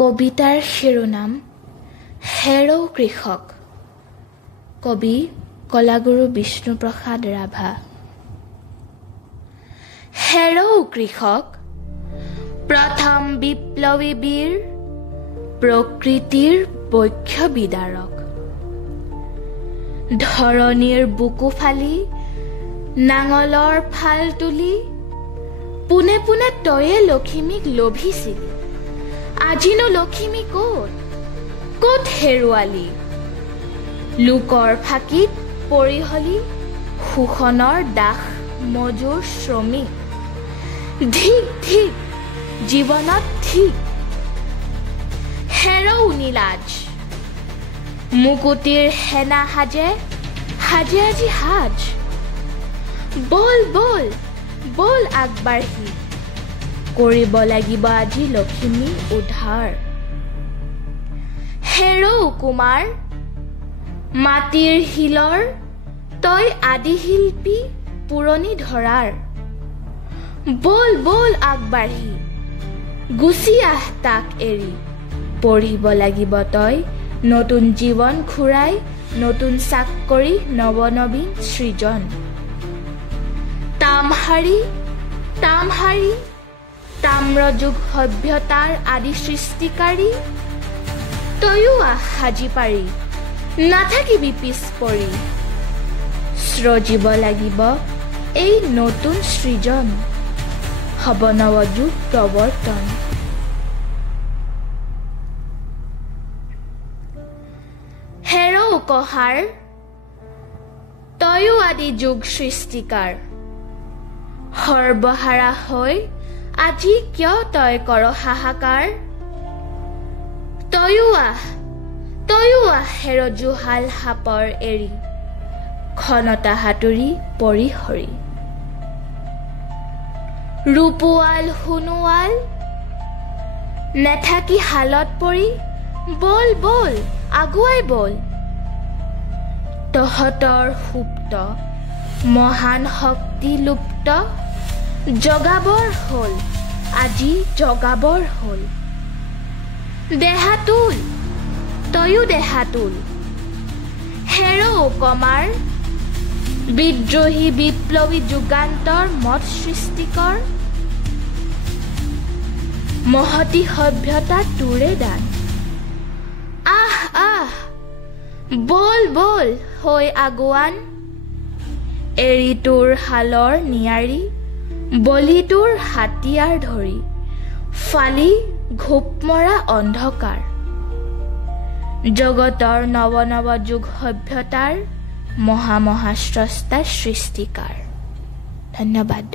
কবিতাৰ শিৰোনাম হেৰ' কৃষক। কবি কলাগুৰু বিষ্ণুপ্ৰসাদ ৰাভা। হেৰ' কৃষক, প্ৰথম বিপ্লৱী বীৰ, প্ৰকৃতিৰ বক্ষ বিদাৰক। ধৰণীৰ বুকু ফালি, নাঙলৰ ফাল তুলি, পোনে পোনে তয়ে লখিমীক লভিছিলি। আজিনো লখিমী ক'ত, ক'ত হেৰুৱালি? লোকৰ ফাঁকিত পৰি হলি শোষণৰ দাস মজুৰ শ্ৰমিক। ধিক ধিক জীৱনত ঠিক, হেৰৌ নীলাজ। মুকুতিৰ সেনা সাজে সাজে আজি সাজ। বল বল বল আগবাঢ়ি, কৰিব লাগিব আজি লখিমী উদ্ধাৰ। হেৰৌ কুমাৰ, মাটিৰ শিলৰ তই আদি শিল্পী পুৰণি ধৰাৰ। বল বল আগবাঢ়ি, গুচি আহ তাক এৰি, পঢ়িব লাগিব তই নতুন জীৱন ঘূৰাই, নতুন চাকৰি নৱনবীন সৃজন। তামহাৰী তামহাৰী, তাম্ৰযুগ সভ্যতাৰ আদি সৃষ্টিকাৰী। তয়ো আহ সাজি পাৰি, নাথাকিবি পিছ পৰি, সৃজিব লাগিব এই নতুন সৃজন, হ'ব নৱযুগ প্ৰৱৰ্তন। হেৰৌ কহাৰ, তয়ো আদি যুগ সৃষ্টিকাৰ। সৰ্বহাৰা হৈ আজি কিয় তই কৰ হাহাকাৰ? তয়ো আহ হেৰ' জুহাল সাপৰ এৰি, ক্ষণতা সাঁতুৰি পৰি হৰি। ৰূপোৱাল সোণোৱাল, নেথাকি হালত পৰি, বল বল আগুৱাই বল। তহঁতৰ সুপ্ত মহান শক্তি লুপ্ত, জগাবৰ হ'ল আজি জগাবৰ হ'ল। দেহাতুল তয়ো দেহাতুল, হেৰৌ কমাৰ। বিদ্ৰোহী বিপ্লৱী যুগান্তৰ মত সৃষ্টিকৰ, মহতি সভ্যতা তোৰে দান। আহ আহ বল বল হৈ আগুৱান, এৰি তোৰ হালৰ নিয়াৰী, বলি তোৰ হাতিয়াৰ ধৰি, ফালি ঘোপ মৰা অন্ধকাৰ। জগতৰ নৱ নৱ যুগ সভ্যতাৰ মহা মহা স্ৰষ্টা সৃষ্টিকাৰ। ধন্যবাদ।